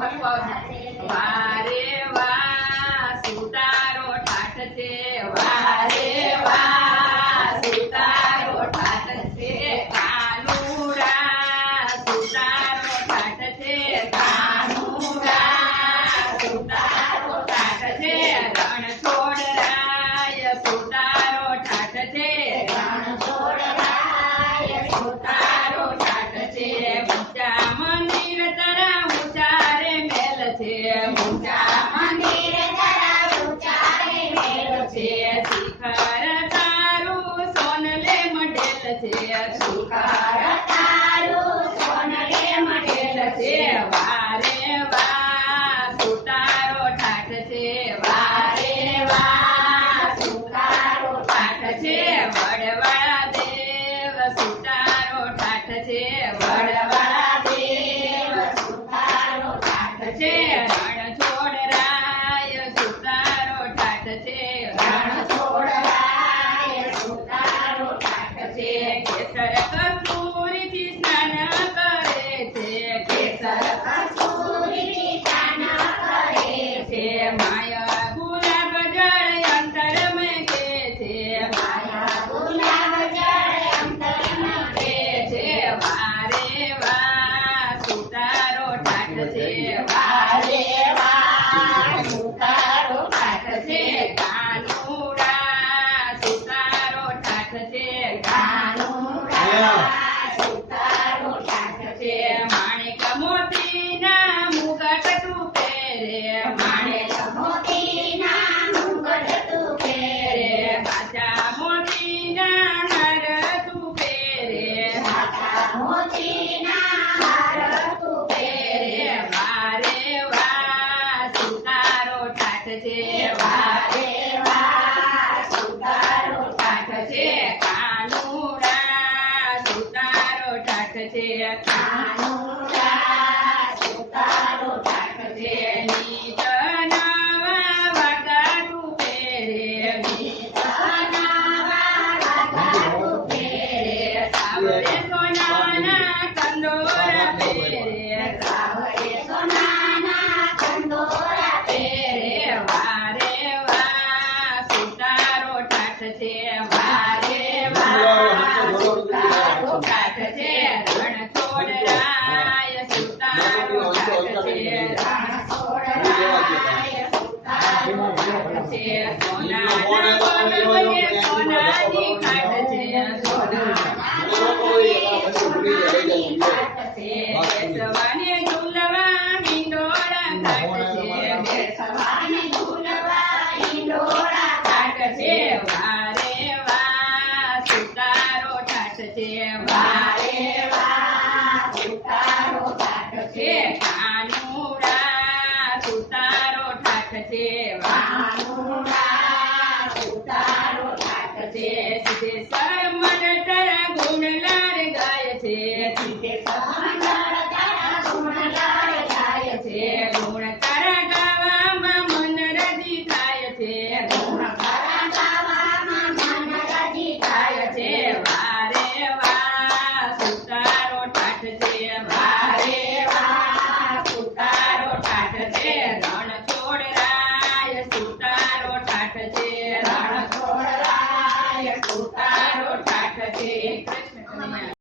વારે વા સુતારો ઠાઠ છે વારે વા સુતારો ઠાઠ છે કાનુડા સુતારો ઠાઠ છે કાનુડા સુતારો ઠાઠ છે રણછોડરાય સુતારો ઠાઠ છે રણછોડરાય સુતારો ઠાઠ છે ઊંચા મંદિર તારા ઊંચા રે મેલ છે ઊંચા મંદિર તારા ઊંચા રે મેલ છે શિખર તારું સોનલે મઢેલ છે શિખર તારું સોનલે મઢેલ છે વારે વા સુતારો ઠાઠ છે વારે વા સુતારો ઠાઠ છે વડવાળા દેવ સુતારો ઠાઠ છે વડવાળા દેવ સુતારો ઠાઠ છે રણછોડરાય સુતારો ઠાઠ છે રણછોડરાય સુતારો ઠાઠ છે કેસર કસ્તુરીથી સ્નાન કરે છે કેસર કસ્તુરીથી સ્નાન કરે છે માયા ગુલાબ જળ અંતર મેં કે છે માયા ગુલાબ જળ અંતર મેં કે છે વારે વા સુતારો ઠાઠ છે વારે વા સુતારો ઠાઠ છે કાનુડા સુતારો ઠાઠ છે કાનુડા સુતારો ઠાઠ છે માણેક મોતીના મુગટ તું પહેરે માણેક મોતીના મુગટ તું પહેરે પાછા મોતીના હાર તું પહેરે પાછા મોતીના હાર તું પહેરે વારે વા સુતારો ઠાઠ છે વારે વા સુતારો ઠાઠ છે કાનુડા સુતારો ઠાઠ છે કાનુડા સુતારો ઠાઠ છે નીત નવા વાગાડું પહેરે નીત નવા વાગાડું પહેરે સાવરે સોનાના કંદોરા પહેરે સાવરે સોનાના કંદોરા પહેરે વારે વા સુતારો ઠાઠ છે વારે વા સુતારો ઠાઠ છે રણછોડરાય સુતારો ઠાઠ છે રણછોડરાય સુતારો ઠાઠ છે સોનાના બોલવે સોનાની ખાટ છે સોનાના બોલવે સોનાની ખાટ છે બેસવાને ઝૂલવા હિંડોળા ખાટ છે બેસવાને ઝૂલવા હિંડોળા ખાટ છે વારે વા સુતારો ઠાઠ છે વારે વા સુતારો ઠાઠ છે કાનુડા સુતારો ઠાઠ છે કાનુડા સુતારો ઠાઠ છે સિદ્ધેશ્વર મંડળ તારા ગુણલાર ગાય છે સિદ્ધેશ્વર મંડળ તારા ગુણલાર